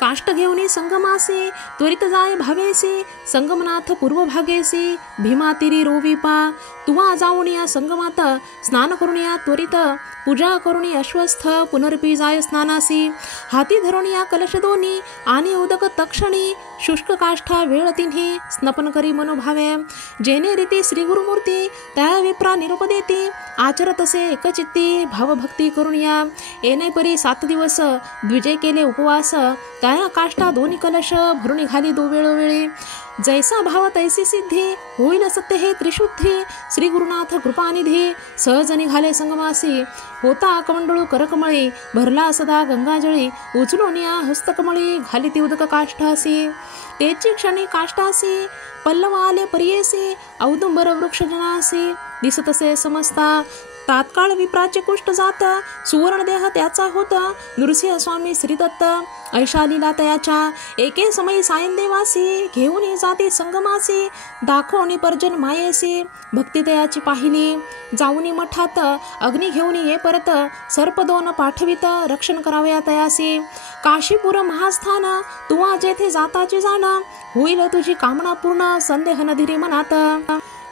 काष्ट घेऊन संगमासी त्वरित जाय भावेसी संगमनाथ पूर्व भागेसी भीमा तिरी रोविपा तुवा जाऊन या संगमात स्नान करून या त्वरित पूजा करून अश्वस्थ पुनर्पी जाय स्नानासी हाती धरून या कलश दोन्ही आणि उदक तक्षणी शुष्क काष्ठा वेळ तिन्ही स्नपन करी मनोभावे जेणे रीती श्री गुरुमूर्ती त्या विप्रा निरोप देती आचरतसे एकचित्ती भावभक्ती करून या येणे परी 7 दिवस द्विजय केले उपवास त्या काष्ठा दोन्ही कलश भरून घाली दो वेळोवेळी जैसा भाव तैसी सिद्धी होईल सत्य हे त्रिशुद्धी श्री गुरुनाथ कृपानिधी सहज निघाले संगमासी होता कमंडळू करकमळी भरला सदा गंगाजळी उचलून या हस्तकमळी घाली ती उदक काष्ठासी तेची क्षणी काष्ठासी पल्लव आले परियेसी औदुंबर वृक्ष जनासी दिसतसे समजता तात्काळ विप्राचे कुष्ठ जात सुवर्ण देह त्याचा होता नृसिंह स्वामी श्रीदत्त ऐशालीला तयाच्या एके समयी सायन देवासी घेऊन जाती संगमासी दाखवणी पर्जन मायेसी भक्ती तयाची पाहिली जाऊनी मठात अग्नी घेऊन ये परत सर्प 2 पाठवित रक्षण करावया तयासी काशीपुर महास्थान तुवा जेथे जाताचे जाण होईल तुझी कामना पूर्ण संदेह न धीरे मनात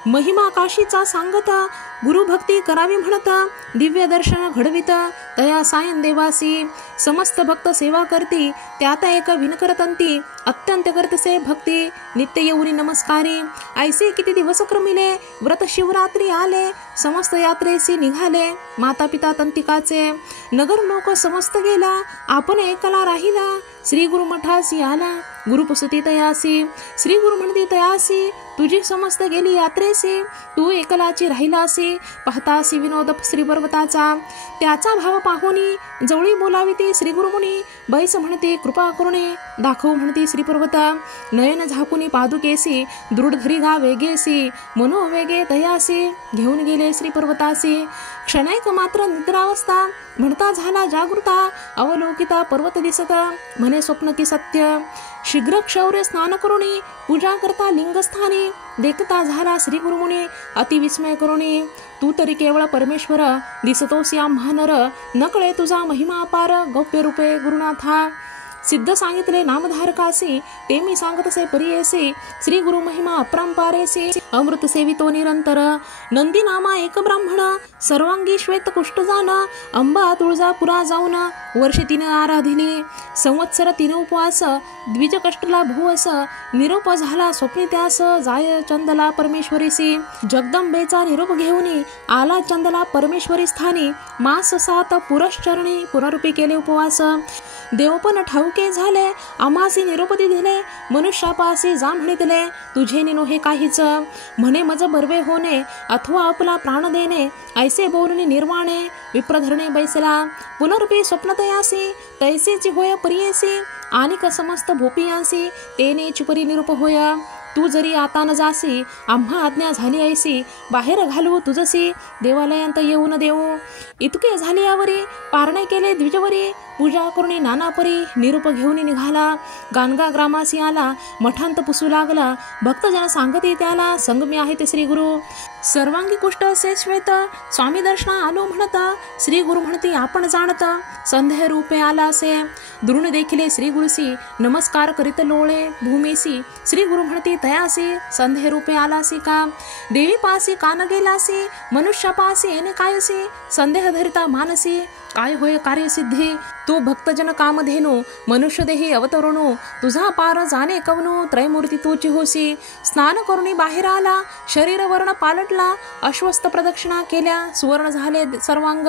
महिमा काशीचा सांगत गुरुभक्ती करावी म्हणत दिव्य दर्शन घडवित तया सायन देवासी समस्त भक्त सेवा करती त्यात एक विनकरतंती अत्यंत करतसे भक्ती नित्य येऊनी नमस्कारी ऐसे किती दिवस क्रमिले व्रत शिवरात्री आले समस्त यात्रेसी निघाले माता पिता तंतिकाचे नगर लोक समस्त गेला आपण एकला राहिला श्री गुरु मठासी आला गुरुपुसती तयासी श्री गुरु म्हणती तयासी तुझी समस्त गेली यात्रेसी तू एकलाची राहिलासी पाहतासी विनोद श्री पर्वताचा त्याचा भाव पाहुनी जवळी बोलाविती श्री गुरुमुनी बैस म्हणते कृपा करुणे दाखव म्हणती श्री पर्वत नयन झाकुनी पादुकेसी दृढ धरी गा वेगेसी मनोवेगे तयासी घेऊन गेले श्री पर्वतासी क्षणैक मात्र निद्रावस्था म्हणता झाला जागृता अवलोकिता पर्वत दिसत म्हणे स्वप्न की सत्य शीघ्र क्षौर्य स्नान करुणी पूजा करता लिंगस्थानी देखता झाला श्री गुरुमुनी अतिविस्मय करुणी तू तरी केवळ परमेश्वर दिसतोसी आम्हा नर नकळे तुझा महिमा अपार गौप्य रूपे गुरुनाथा सिद्ध सांगितले नामधारकासी ते मी सांगतसे परियेसी श्री गुरु महिमा अपरंपारेसी अमृत सेवितो निरंतर नंदी नामा एक ब्राह्मण सर्वांगी श्वेत कुष्ठ जाण अंबा तुळजापुरा जाऊन वर्षे 3 आराधिली संवत्सर 3 उपवास द्विज कष्टला भुवस निरोप झाला स्वप्नी त्यास जाय चंदला परमेश्वरीसी जगदंबेचा निरोप घेऊनी आला चंदला परमेश्वरी स्थानी मास 7 पुरश्चरणी पुनरुपी केले उपवास देवपण ठाऊके झाले आमासी निरोपती दिले मनुष्यापासी जा म्हणितले तुझे निनोहे काहीच म्हणे मज बर्वे होणे अथवा आपला प्राण देणे ऐसे बोलणे निर्वाणे विप्रधरणे बैसला पुनर्पी स्वप्नतयासी तैसेची होय परियेसी आणि का समस्त भोपियांसी तेनेची परी निरूप होय तू जरी आता न जासी आम्हा आज्ञा झाली ऐसी बाहेर घालू तुझसी देवालयांत येऊ न देऊ इतके झाले यावरी पारणे केले द्विजवरी पूजा करुणी नानापरी निरूप घेऊन निघाला गाणगा ग्रामासी आला मठांत पुसू लागला भक्तजन सांगती त्याला संगमी आहे ते श्री गुरु सर्वांगी कुष्ठ असे श्वेत स्वामी दर्शना आलो म्हणत श्री गुरु म्हणती आपण जाणत संदेह रूपे आला असे द्रोण देखिले श्री गुरुसी नमस्कार करीत लोळे भूमीसी श्री गुरु म्हणती तयासी संदेह रूपे आलासी का देवी पासी कान गेलासी मनुष्य पासी येणे कायसी संदेह धरिता मानसी काय होय कार्यसिद्धी, तू भक्तजन कामधेनू, मनुष्यदेही अवतरणू, तुझा पार जाणे कवनू, त्रयमूर्ती तूची होसी. स्नान करुणी बाहेर आला, शरीर वर्ण पालटला, अश्वस्थ प्रदक्षिणा केल्या, सुवर्ण झाले सर्वांग.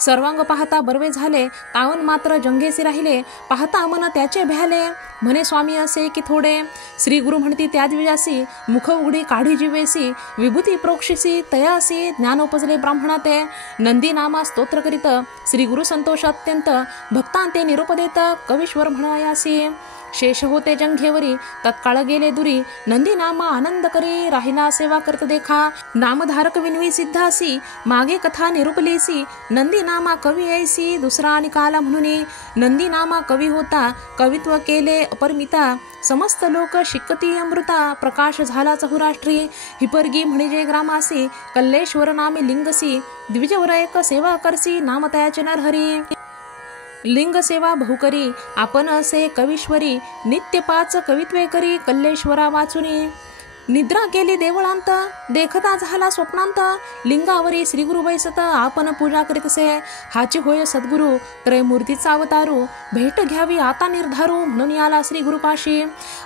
सर्वांग पाहता बर्वे झाले, तावन मात्र जंगेसी राहिले, पाहता मन त्याचे भ्याले. म्हणे स्वामी असे की थोडे, श्री गुरु म्हणती त्या द्विजासी, मुख उघडी काढी जीवेसी, विभूती प्रोक्षिसी तयासी, ज्ञान उपजले ब्राह्मणा ते. नंदी नामा स्तोत्र करीत, श्री गुरु संतोष अत्यंत, भक्तांते निरोप देत, कवीश्वर म्हणयासी. शेष होते जंघेवरी, तत्काळ गेले दुरी, नंदी नामा आनंद करी, राहिला सेवा करत देखा. नामधारक विनवी सिद्धासी, मागे कथा निरूपलेसी, नंदी नामा कवी ऐसी, दुसरा निकाला म्हणून. नंदी नामा कवी होता, कवित्व केले अपरिमिता, समस्त लोक शिकती अमृता, प्रकाश झाला चहुराष्ट्री. हिपर्गी म्हणजे ग्रामासी, कल्लेश्वर नामे लिंगसी, द्विजवर एक सेवा करसी, नाम तयाचे नरहरी. लिंग सेवा बहुकरी, आपण असे कवीश्वरी, नित्य पाच कवित्वे करी, कल्लेश्वरा वाचुनी. निद्रा केली देवळांत, देखता झाला स्वप्नांत, लिंगावरी श्रीगुरु बैसत, आपण पूजा करीतसे. हाची होय सद्गुरु, त्रयमूर्तीचा अवतारू, भेट घ्यावी आता निर्धारू, म्हणून आला श्री गुरुपाशी.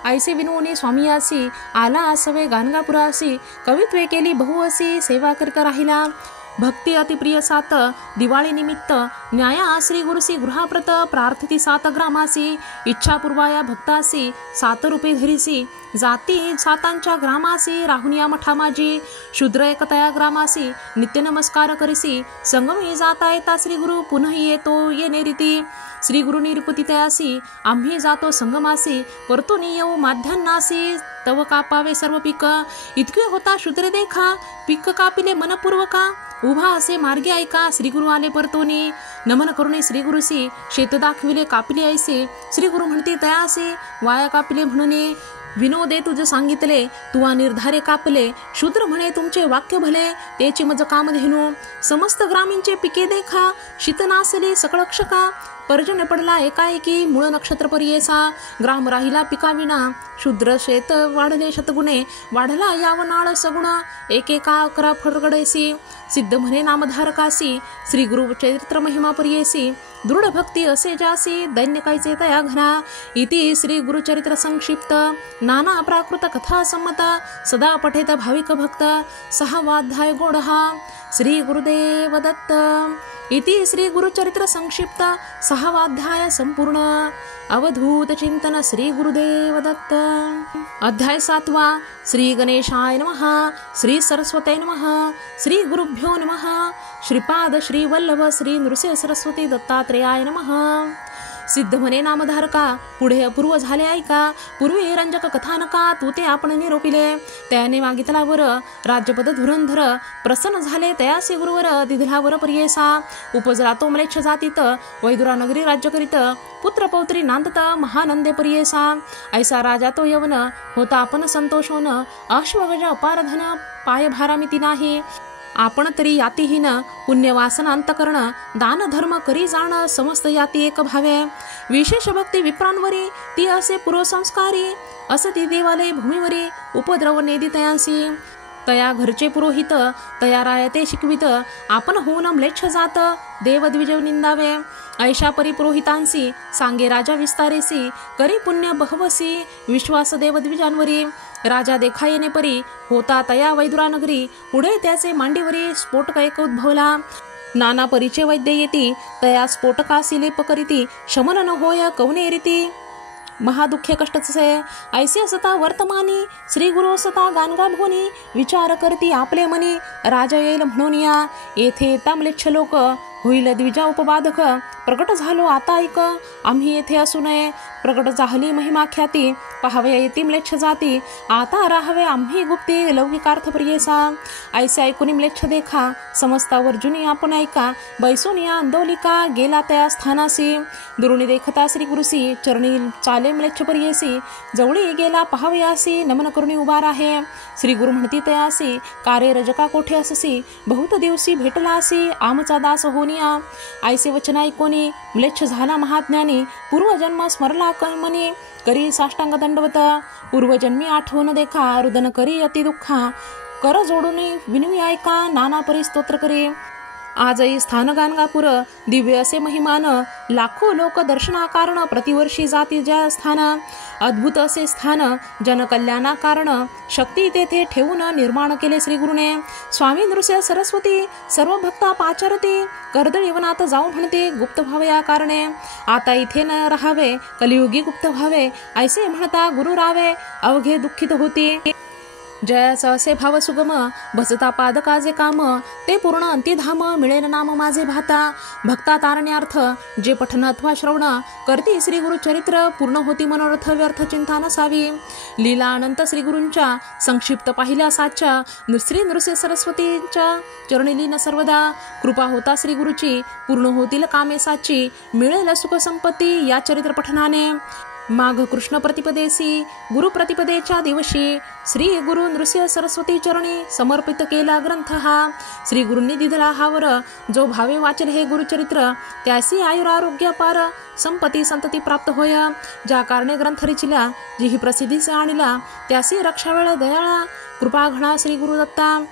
ऐसे विनवणी स्वामीयासी, आला असवे गाणगापुरासी, कवित्वे केली बहु असी, सेवा करीत राहिला. भक्ती अतिप्रिय सात, दिवाळी निमित्त, न्याया श्री गुरुसी गृहाप्रत, प्रार्थिती 7 ग्रामासी, इच्छापूर्वाया भक्तासी, 7 रूपे धरिसी, जाती 7 ग्रामासी, राहुनिया मठा माझी, शूद्र एकतया ग्रामासी, नित्य नमस्कार करिसी, संगमी जाता येता श्री गुरु, पुन्हा येतो येणे रीती. श्री गुरु निरपुती तयासी, आम्ही जातो संगमासी, परतून येऊ माध्यान्नासी, तव कापावे सर्व पीक. इतके होता शूद्र देखा, पीक कापिले मनपूर्वका, उभा असे मार्गे ऐका, श्रीगुरु आले परतोनी. नमन करुणे श्रीगुरुसी, शेत दाखविले कापिले ऐसे, श्रीगुरु म्हणते तयासे, वाया कापिले म्हणून. विनोदे तुझे सांगितले, तुवा निर्धारे कापले, शूद्र म्हणे तुमचे वाक्य भले, तेची मज कामधेनू. समस्त ग्रामींचे पिके देखा, शीत नासली सकळ क्षका, पर्जन्य पडला एकाएकी, मूळ नक्षत्र परियेसा, ग्राम राहिला पिकाविना, शूद्र शेत वाढले शतगुणे, वाढला यावनाळ सगुण, एकेका 11 फडगडेसी, सिद्ध म्हणे नामधारकासी, श्री गुरु चरित्र महिमा परियेसी, दृढ भक्ती असे जासी, दैन्य कायचे तया घरा. इति श्री गुरुचरित्र संक्षिप्त, नाना प्राकृत कथा संमत, सदा पठेत भाविक भक्त. 6वा अध्याय गोडहा. श्री गुरुदेव दत्त. इति श्री गुरुचरित्र संक्षिप्त 6वा अध्याय संपूर्ण. अवधूत चिंतन श्री गुरुदेव दत्त. अध्याय 7वा. श्री गणेशाय नमः. श्री सरस्वते नमः. श्री गुरुभ्यो नमः. श्रीपाद श्री वल्लभ श्री नृसिंह सरस्वती दत्तात्रेयाय नमः. सिद्ध म्हणे नामधारका, पुढे अपूर्व झाले ऐका, पूर्वी रंजक कथानका, तू ते आपण निरोपिले. त्याने मागितला वर, राज्यपद धुरंधर, प्रसन्न झाले तयासी गुरुवर, दिधला वर परियेसा. उपजला तो म्लेच्छ जातीत, वैदुरा नगरी राज्य करीत, पुत्र पौत्री नांदत महानंदे परियेसा. ऐसा राजा तो यवन, होता आपण संतोषोन, अश्वगज अपारधन, पाय भारामिती नाही. आपण तरी यातीहीन, पुण्यवासना अंतकरण, दान धर्म करी जाण, समस्त याती एक भावे. विशेष भक्ती विप्रांवरी, ती असे पूर्वसंस्कारी, असती देवालय भूमीवरी, उपद्रव नेदी तयांसी. तया घरचे पुरोहित, तया रायते शिकवित, आपण होऊन म्लेच्छ जात, देवद्विज निंदावे. ऐशा परी पुरोहितांसी, सांगे राजा विस्तारेसी, करी पुण्य बहवसी, विश्वास देवद्विजांवरी. राजा देखा येणे परी, होता तया वैदुरा नगरी, पुढे त्याचे मांडीवरी स्फोटक एक उद्भवला. नाना परीचे वैद्य येती, तया स्फोटकासी लेप करीती, शमन न होय कवने रीती. महादुःखे कष्टचे ऐसे असता वर्तमानी, श्री गुरु असता गानगा भोनी, विचार करती आपले मनी, राजा येईल म्हणून या. येथे तांबलेच्छ लोक, होईल द्विजा उपबाधक, प्रकट झालो आता ऐक, आम्ही येथे असू नये. प्रकट झाली महिमा ख्याती, पाहावे येती म्लेच्छ जाती, आता राहावे आम्ही गुप्ती, लौकिकार्थ प्रियेसा. ऐसे ऐकून म्लेच्छ देखा, समस्ता वर्जुनी आपण ऐका, बैसून या अंदोलिका, गेला त्या स्थानासी. दुरुणी देखता श्री गुरुसी, चरणी चाले म्लेच्छ परियेसी, जवळी गेला पाहावयासी, नमन करुणी उभा राहे. श्री गुरु म्हणती तयासी, कार्य रजका कोठे अससी, बहुत दिवसी भेटलासी, आमचा दास होनिया. ऐसे वचन ऐकोनी, म्लेच्छ झाला महाज्ञानी, पूर्वजन्म स्मरला मनी, करी साष्टांग दंडवत. पूर्वजन्मी आठवण देखा, रुदन करी अति दुःखा, कर जोडून विनवी ऐका, नाना परी स्तोत्र करी. आजही स्थान गाणगापूर दिव्य असे महिमान, लाखो लोक दर्शनाकारण प्रतिवर्षी जाती ज्या स्थान, अद्भुत असे स्थान जनकल्याणा कारण, शक्ती तेथे ठेवून निर्माण केले श्री गुरुने. स्वामी नृसिंह सरस्वती सर्व भक्ता पाचारते, कर्दळी वनात जाऊ म्हणते गुप्त व्हावे या कारणे. आता इथे न राहावे कलियुगी गुप्त व्हावे, ऐसे म्हणता गुरु रावे अवघे दुःखित होती. जयाचा असे भाव सुगम भजता पादकाजे काम, ते पूर्ण अंतिधाम मिळेल नाम माझे भाता. भक्ता तारण्यार्थ जे पठन अथवा श्रवण, करती श्री गुरु चरित्र पूर्ण होती मनोरथ व्यर्थ चिंता नसावी. लीला अनंत श्री गुरूंच्या संक्षिप्त पाहिल्या साच्या, श्री नृसिंह सरस्वतींच्या चरणी लीन सर्वदा. कृपा होता श्री गुरुची पूर्ण होतील कामे साची, मिळेल सुख संपत्ती या चरित्र पठनाने. माघ कृष्ण प्रतिपदेसी गुरु प्रतिपदेच्या दिवशी, श्री गुरु नृसिंह सरस्वती चरणी समर्पित केला ग्रंथ हा. श्री गुरूंनी दिधला हावर, जो भावे वाचेल हे गुरुचरित्र, त्यासी आयुरारोग्य पार संपत्ती संतती प्राप्त होय. ज्या कारणे ग्रंथ रचिला जी प्रसिद्धीस आणिला, त्यासी रक्षावेळ दयाळा कृपा घणा श्री गुरुदत्ता.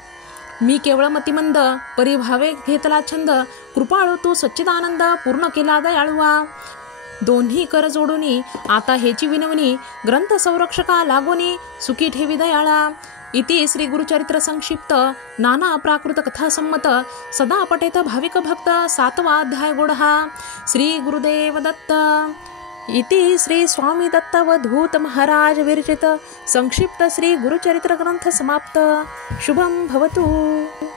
मी केवळ मतिमंद परिभावे घेतला छंद, कृपाळू तू सच्चिदानंद पूर्ण केला दयाळुआ. दोन्ही कर जोडूनी आता हेची विनवणी, ग्रंथ संरक्षका लागोनी सुखी ठेवी दयाळा. इति श्री गुरुचरित्र संक्षिप्त नाना प्राकृत कथा संमत, सदा पठेत भाविक भक्त 7वा अध्याय गोडहा. श्री गुरुदेव दत्त. इति श्री स्वामी दत्तावधूत महाराज विरचित संक्षिप्त श्री गुरुचरित्र ग्रंथ समाप्त. शुभम भवतु.